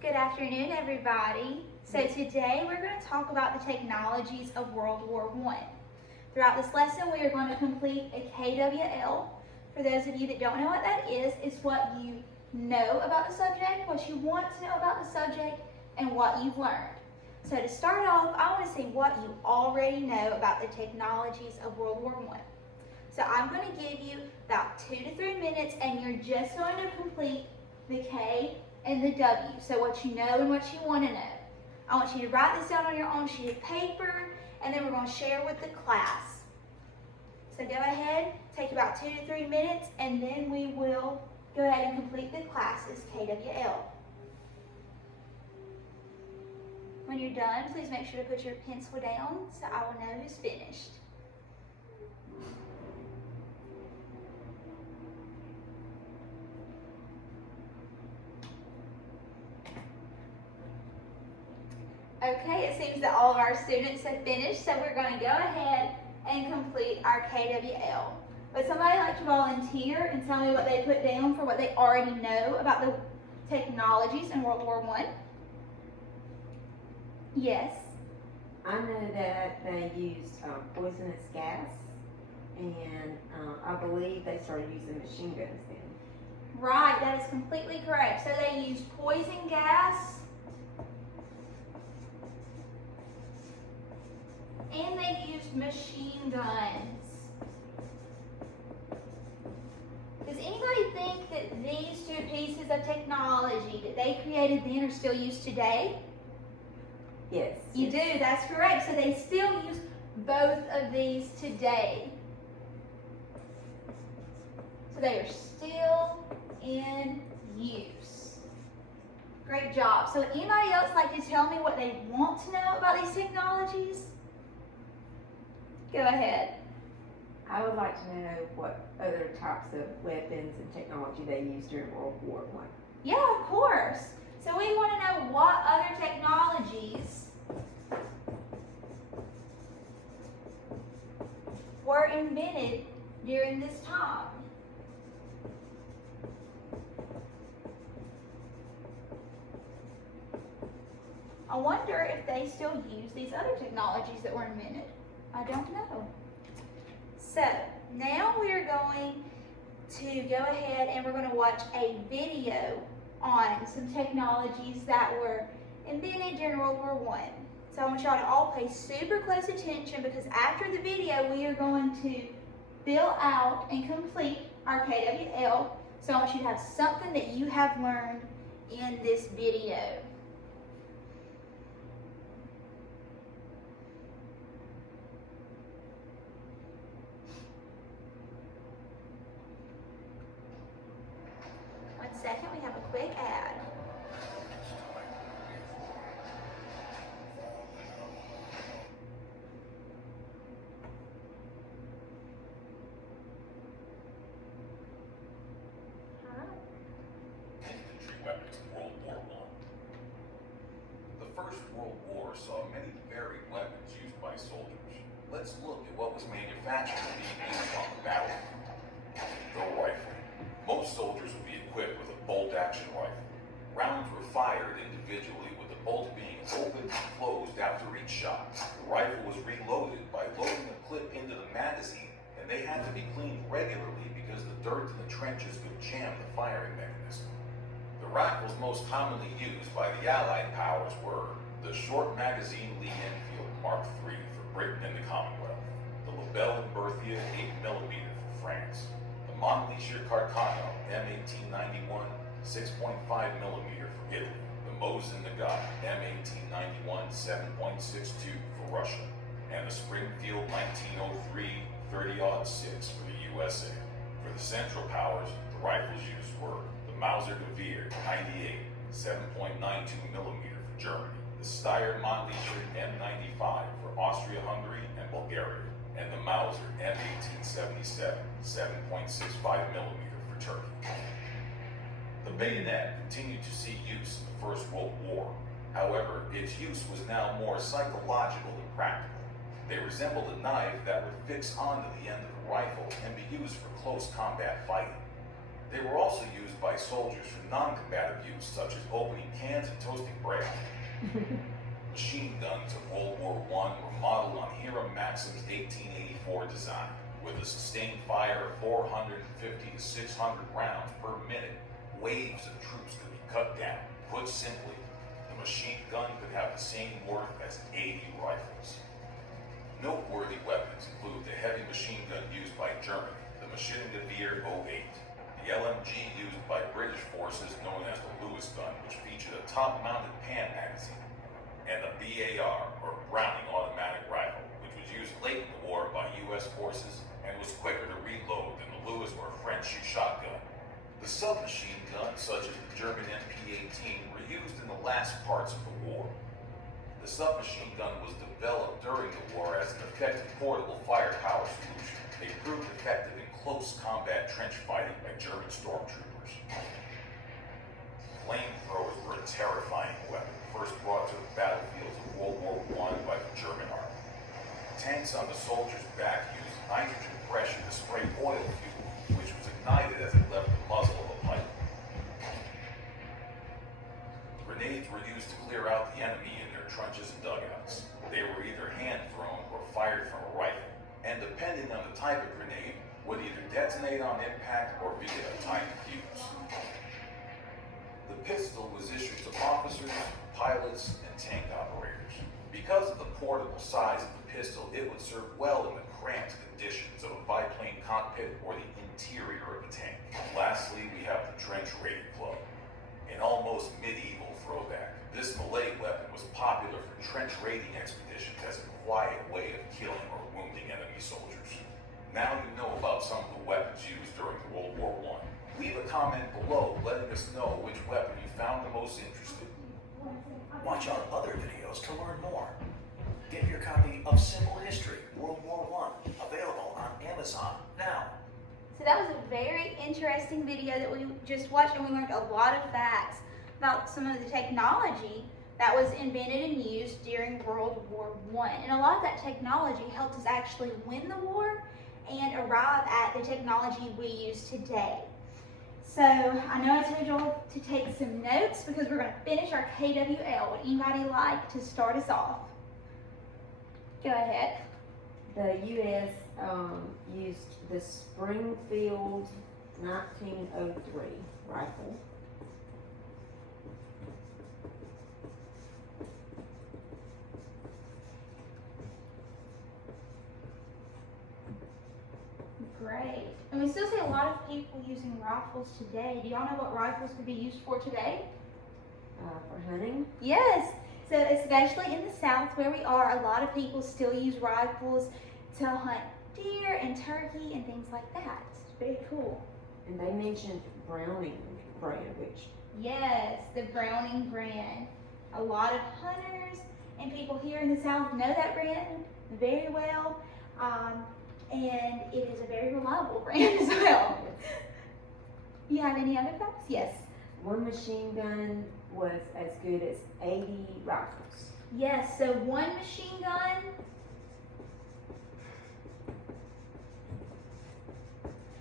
Good afternoon, everybody. So today we're going to talk about the technologies of World War I. Throughout this lesson, we are going to complete a KWL. For those of you that don't know what that is, it's what you know about the subject, what you want to know about the subject, and what you've learned. So to start off, I want to see what you already know about the technologies of World War I. So I'm going to give you about 2 to 3 minutes, and you're just going to complete the K and the W. So what you know and what you want to know. I want you to write this down on your own sheet of paper, and then we're going to share with the class. So go ahead, take about 2 to 3 minutes, and then we will go ahead and complete the class's KWL. When you're done, please make sure to put your pencil down so I will know who's finished. Okay, it seems that all of our students have finished, so we're going to go ahead and complete our KWL. Would somebody like to volunteer and tell me what they put down for what they already know about the technologies in World War I? Yes. I know that they used poisonous gas, and I believe they started using machine guns then. Right, that is completely correct. So they used poison gas, and they used machine guns. Does anybody think that these two pieces of technology that they created then are still used today? Yes. You do, that's correct. So they still use both of these today. So they are still in use. Great job. So anybody else like to tell me what they want to know about these technologies? Go ahead. I would like to know what other types of weapons and technology they used during World War I. Yeah, of course. So we want to know what other technologies were invented during this time. I wonder if they still use these other technologies that were invented. I don't know. So now we're going to go ahead and we're going to watch a video on some technologies that were invented during World War I. So I want y'all to all pay super close attention because after the video we are going to fill out and complete our KWL. So I want you to have something that you have learned in this video. Second, we have a quick ad. Infantry weapons in World War I. The First World War saw many varied weapons used by soldiers. Let's look at what was manufactured and being used on the battlefield. The rifle. Most soldiers would be equipped with a bolt-action rifle. Rounds were fired individually, with the bolt being opened and closed after each shot. The rifle was reloaded by loading the clip into the magazine, and they had to be cleaned regularly because the dirt in the trenches could jam the firing mechanism. The rifles most commonly used by the Allied powers were the short magazine Lee Enfield Mark III for Britain and the Commonwealth, the Lebel and Berthier 8mm for France, the Montleasher Carcano M1891 6.5mm for Italy, the Mosin Nagant M1891 7.62 for Russia, and the Springfield 1903 30-06 for the USA. For the Central Powers, the rifles used were the Mauser Gewehr 98 7.92mm for Germany, the Steyr Montleasher M95 for Austria-Hungary and Bulgaria, and the Mauser M1877 7.65mm for Turkey. The bayonet continued to see use in the First World War. However, its use was now more psychological than practical. They resembled a knife that would fix onto the end of a rifle and be used for close combat fighting. They were also used by soldiers for non-combative use, such as opening cans and toasting bread. Machine guns of World War I were modeled on Hiram Maxim's 1884 design. With a sustained fire of 450 to 600 rounds per minute, waves of troops could be cut down. Put simply, the machine gun could have the same worth as 80 rifles. Noteworthy weapons include the heavy machine gun used by Germany, the Maschinengewehr 08, the LMG used by British forces known as the Lewis gun, which featured a top-mounted pan magazine, and the BAR, or Browning automatic rifle, which was used late in the war by U.S. forces and was quicker to reload than the Lewis or French shotgun. The submachine guns, such as the German MP-18, were used in the last parts of the war. The submachine gun was developed during the war as an effective portable firepower solution. They proved effective in close combat trench fighting by German stormtroopers. Flamethrowers were a terrifying weapon, first brought to the battlefields of World War I by the German army. Tanks on the soldiers' back used nitrogen pressure to spray oil fuel, which was ignited as it left the muzzle of a pipe. Grenades were used to clear out the enemy in their trenches and dugouts. They were either hand-thrown or fired from a rifle, and depending on the type of grenade, would either detonate on impact or via a timed fuse. The pistol was issued to officers, pilots, and tank operators. Because of the portable size of the pistol, it would serve well in the cramped conditions of a biplane cockpit or the interior of a tank. Lastly, we have the trench raid club, an almost medieval throwback. This Malay weapon was popular for trench raiding expeditions as a quiet way of killing or wounding enemy soldiers. Now you know about some of the weapons used during World War I. Leave a comment below letting us know which weapon you found the most interesting. Watch our other videos to learn more. Get your copy of Simple History, World War I, available on Amazon now. So that was a very interesting video that we just watched, and we learned a lot of facts about some of the technology that was invented and used during World War I. And a lot of that technology helped us actually win the war and arrive at the technology we use today. So I know I told y'all to take some notes because we're going to finish our KWL. Would anybody like to start us off? Go ahead. The U.S. Used the Springfield 1903 rifle. Great. And we still see a lot of people using rifles today. Do y'all know what rifles could be used for today? For hunting. Yes. So especially in the South where we are, a lot of people still use rifles to hunt deer and turkey and things like that. It's very cool. And they mentioned Browning brand, which Yes, the Browning brand. A lot of hunters and people here in the South know that brand very well. And it is a very reliable brand as well. You have any other facts? Yes. one machine gun was as good as 80 rifles. Yes, so one machine gun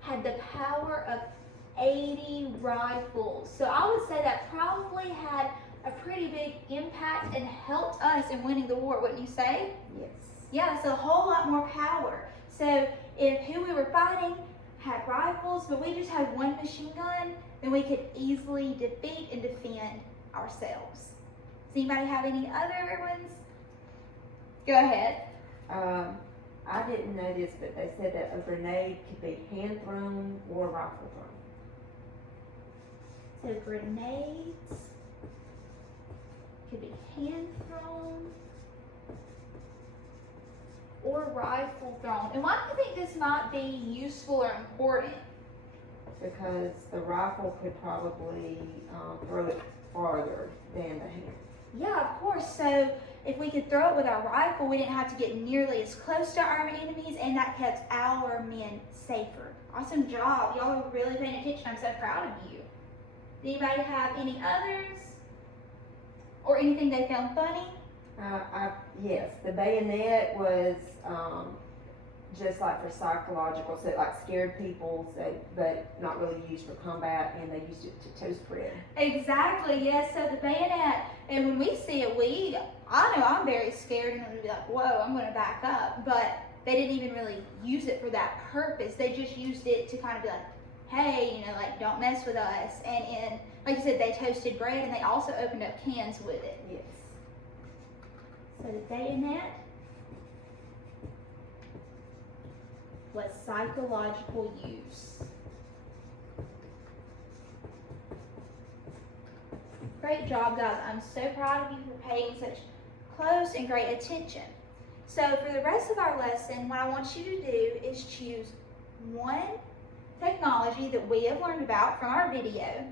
had the power of 80 rifles. So I would say that probably had a pretty big impact and helped us in winning the war, wouldn't you say? Yes. Yeah, it's a whole lot more power. So if who we were fighting had rifles, but we just had one machine gun, then we could easily defeat and defend ourselves. Does anybody have any other ones? Go ahead. I didn't know this, but they said that a grenade could be hand thrown or rifle thrown. So grenades could be hand thrown or rifle thrown. And why do you think this might be useful or important? Because the rifle could probably throw it farther than the hand. Yeah, of course. So if we could throw it with our rifle, we didn't have to get nearly as close to our enemies, and that kept our men safer. Awesome job. Y'all are really paying attention. I'm so proud of you. Anybody have any others? Or anything they found funny? Yes, the bayonet was just like for psychological, so like scared people, so, but not really used for combat, and they used it to toast bread. Exactly, yes. So the bayonet, and when we see it, I know I'm very scared and I'm gonna be like, whoa, I'm gonna back up. But they didn't even really use it for that purpose. They just used it to kind of be like, hey, you know, like, don't mess with us. And like you said, they toasted bread and they also opened up cans with it. Yes. So the bayonet was psychological use. Great job, guys. I'm so proud of you for paying such close and great attention. So for the rest of our lesson, what I want you to do is choose one technology that we have learned about from our video,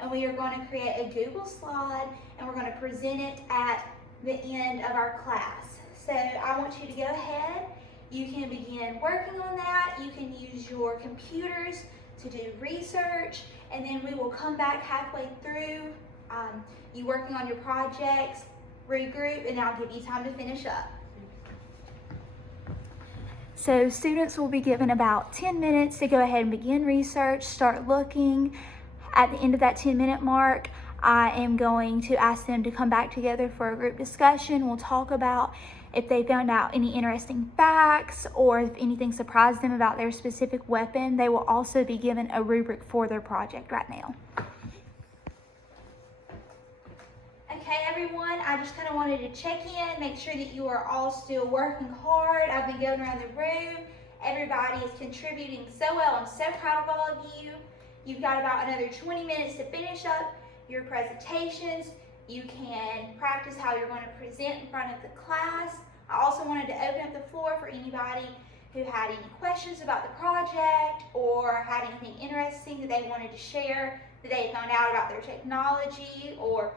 and we are going to create a Google slide and we're going to present it at the end of our class. So I want you to go ahead. You can begin working on that. You can use your computers to do research, and then we will come back halfway through you working on your projects, regroup, and I'll give you time to finish up. So students will be given about 10 minutes to go ahead and begin research, start looking. At the end of that 10-minute mark, I am going to ask them to come back together for a group discussion. We'll talk about if they found out any interesting facts or if anything surprised them about their specific weapon. They will also be given a rubric for their project right now. Okay, everyone, I just kind of wanted to check in, make sure that you are all still working hard. I've been going around the room. Everybody is contributing so well. I'm so proud of all of you. You've got about another 20 minutes to finish up your presentations. You can practice how you're going to present in front of the class. I also wanted to open up the floor for anybody who had any questions about the project or had anything interesting that they wanted to share, that they found out about their technology or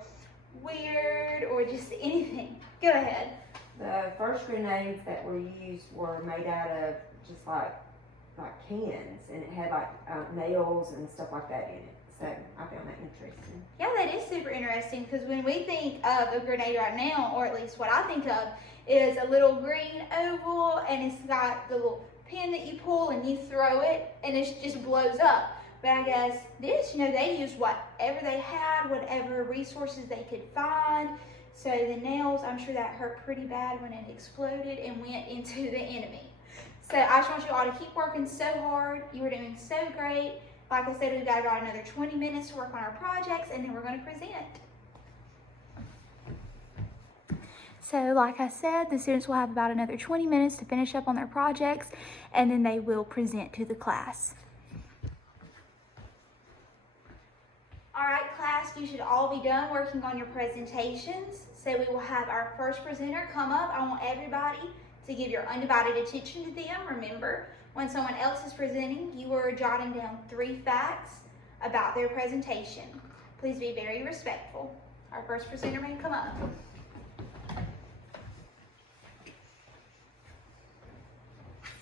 weird or just anything. Go ahead. The first grenades that were used were made out of just like cans, and it had like nails and stuff like that in it. So I found that interesting. Yeah, that is super interesting, because when we think of a grenade right now, or at least what I think of, is a little green oval, and it's got the little pin that you pull and you throw it and it just blows up. But I guess this, you know, they used whatever they had, whatever resources they could find. So the nails, I'm sure that hurt pretty bad when it exploded and went into the enemy. So I just want you all to keep working so hard. You were doing so great. Like I said, we've got about another 20 minutes to work on our projects, and then we're going to present. So like I said, the students will have about another 20 minutes to finish up on their projects, and then they will present to the class. All right, class, you should all be done working on your presentations. So we will have our first presenter come up. I want everybody to give your undivided attention to them. Remember, when someone else is presenting, you are jotting down 3 facts about their presentation. Please be very respectful. Our first presenter may come up.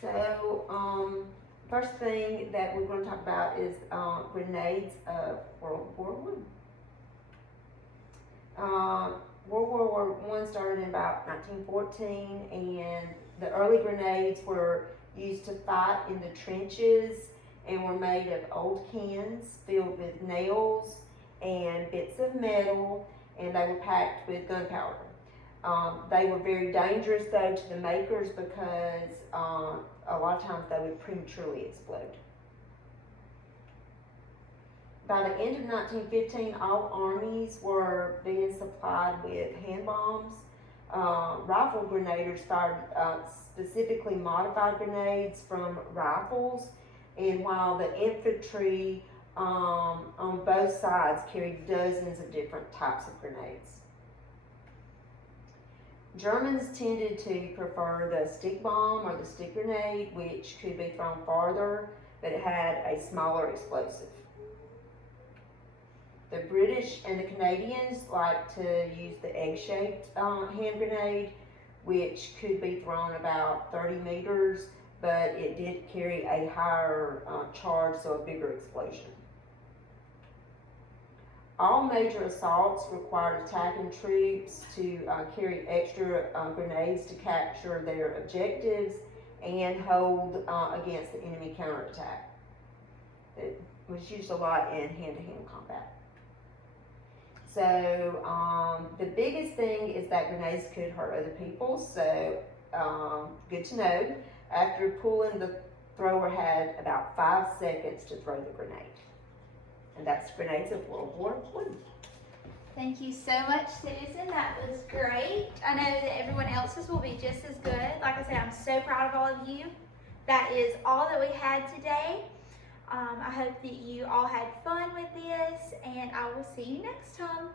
So, first thing that we're going to talk about is grenades of World War I. World War I started in about 1914, and the early grenades were used to fight in the trenches and were made of old cans filled with nails and bits of metal, and they were packed with gunpowder. They were very dangerous though to the makers because a lot of times they would prematurely explode. By the end of 1915, all armies were being supplied with hand bombs. Rifle grenadiers fired specifically modified grenades from rifles, and while the infantry on both sides carried dozens of different types of grenades. Germans tended to prefer the stick bomb or the stick grenade, which could be thrown farther, but it had a smaller explosive. The British and the Canadians like to use the egg-shaped hand grenade, which could be thrown about 30 meters, but it did carry a higher charge, so a bigger explosion. All major assaults required attacking troops to carry extra grenades to capture their objectives, and hold against the enemy counterattack. It was used a lot in hand-to-hand combat. So the biggest thing is that grenades could hurt other people, so good to know. After pulling, the thrower had about 5 seconds to throw the grenade. And that's grenades of World War I. Thank you so much, Susan. That was great. I know that everyone else's will be just as good. Like I said, I'm so proud of all of you. That is all that we had today. I hope that you all had fun with this, and I will see you next time.